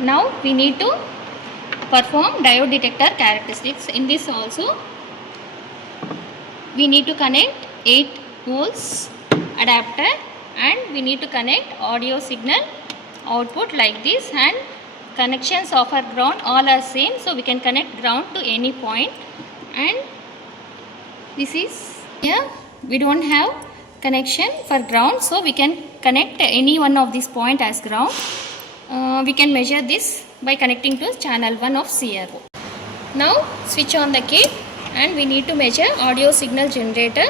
Now we need to perform diode detector characteristics. In this also we need to connect 8 volts adapter, and we need to connect audio signal output like this, and connections of our ground all are same, so we can connect ground to any point. And this is here we don't have connection for ground, so we can connect any one of these point as ground. We can measure this by connecting to channel 1 of CRO. Now switch on the kit and we need to measure audio signal generator.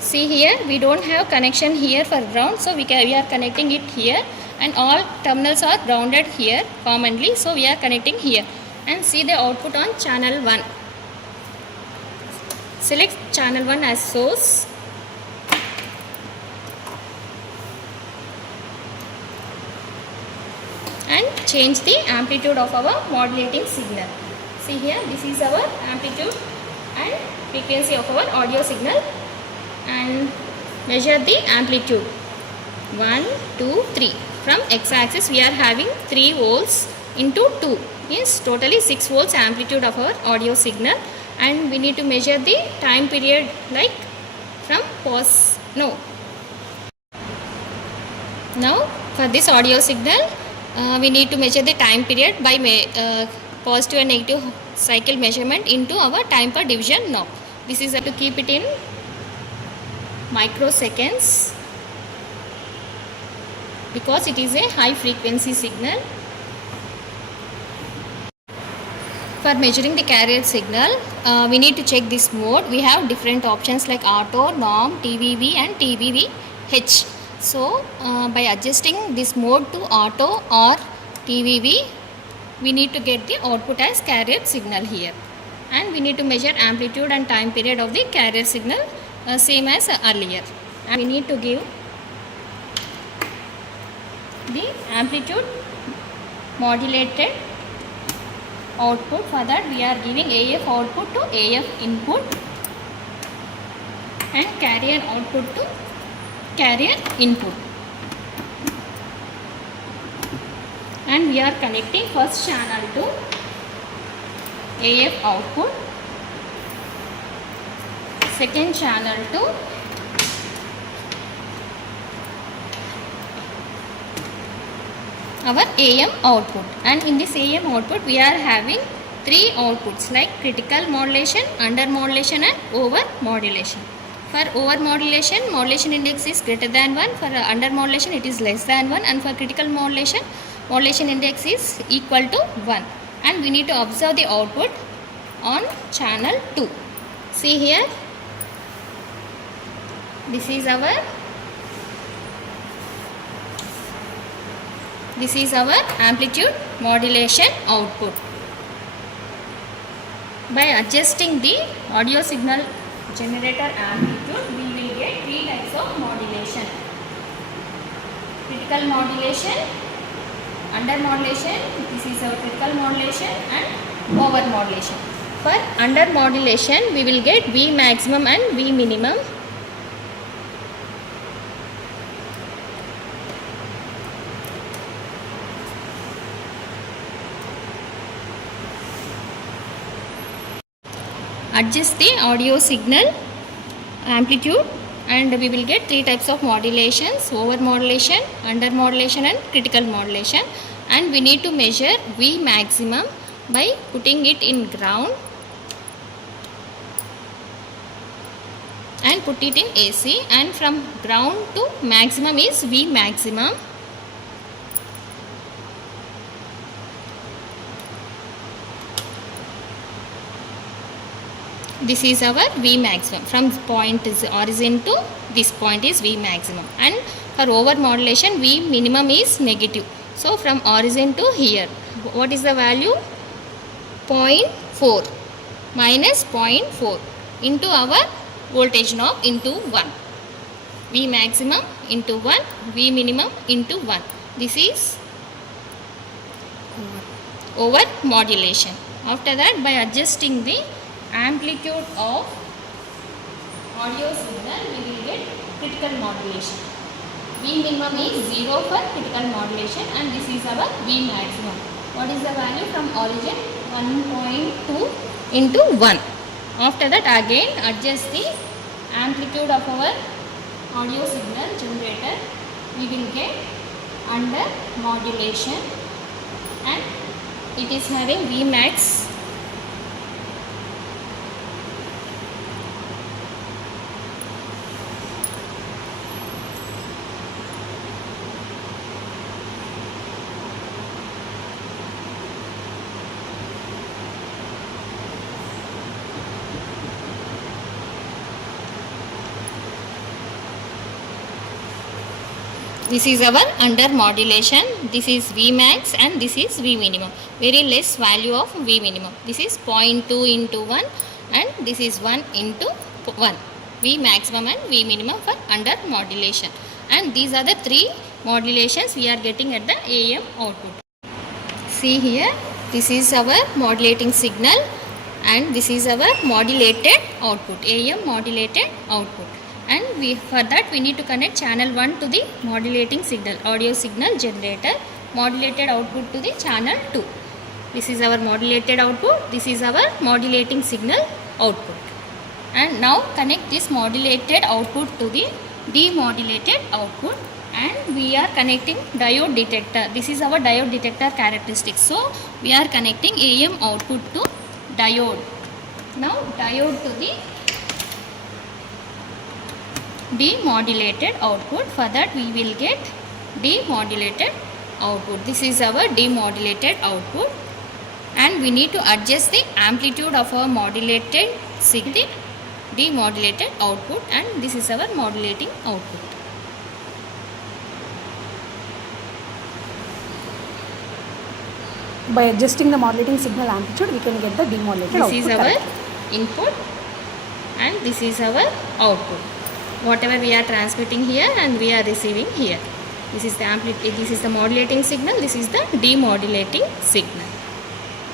See here, we don't have connection here for ground, so we are connecting it here, and all terminals are grounded here commonly, so we are connecting here. And see the output on channel 1. Select channel 1 as source. And change the amplitude of our modulating signal. See here, this is our amplitude and frequency of our audio signal, and measure the amplitude 1, 2, 3. From x-axis we are having 3 volts into 2 is totally 6 volts amplitude of our audio signal, and we need to measure the time period like from pause. No. Now for this audio signal we need to measure the time period by positive and negative cycle measurement into our time per division knob. This is to keep it in microseconds because it is a high frequency signal. For measuring the carrier signal, we need to check this mode. We have different options like auto, norm, TVV and TVVH. So by adjusting this mode to auto or TVV, we need to get the output as carrier signal here. And we need to measure amplitude and time period of the carrier signal same as earlier. And we need to give the amplitude modulated output. For that we are giving AF output to AF input and carrier output to carrier input. And we are connecting first channel to AF output, second channel to our AM output, and in this AM output we are having 3 outputs like critical modulation, under modulation and over modulation. For over modulation, modulation index is greater than 1, for under modulation it is less than 1, and for critical modulation, modulation index is equal to 1. And we need to observe the output on channel 2. See here, this is our amplitude modulation output. By adjusting the audio signal generator amplitude, we will get 3 types of modulation: critical modulation, under modulation, this is our critical modulation, and over modulation. For under modulation we will get V maximum and V minimum. Adjust the audio signal amplitude and we will get 3 types of modulations: over modulation, under modulation and critical modulation. And we need to measure V maximum by putting it in ground and put it in AC, and from ground to maximum is V maximum. This is our V maximum. From point is origin to this point is V maximum. And for over modulation, V minimum is negative. So from origin to here, what is the value? 0.4 minus 0.4 into our voltage knob into 1. V maximum into 1, V minimum into 1. This is over modulation. After that, by adjusting the amplitude of audio signal, we will get critical modulation. V minimum is 0 for critical modulation and this is our V maximum. What is the value from origin? 1.2 into 1. After that again adjust the amplitude of our audio signal generator. We will get under modulation and it is having V max. This is our under modulation. This is V max and this is V minimum. Very less value of V minimum. This is 0.2 into 1 and this is 1 into 1. V maximum and V minimum for under modulation. And these are the three modulations we are getting at the AM output. See here, this is our modulating signal and this is our modulated output, AM modulated output. And for that we need to connect channel 1 to the modulating signal, audio signal generator, modulated output to the channel 2. This is our modulated output, this is our modulating signal output. And now connect this modulated output to the demodulated output and we are connecting diode detector. This is our diode detector characteristics. So we are connecting AM output to diode. Now diode to the demodulated output. For that we will get demodulated output. This is our demodulated output and we need to adjust the amplitude of our modulated signal, demodulated output, and this is our modulating output. By adjusting the modulating signal amplitude we can get the demodulated output. This is our input and this is our output. Whatever we are transmitting here and we are receiving here. This is the amplitude, this is the modulating signal, this is the demodulating signal.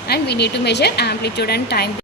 And we need to measure amplitude and time.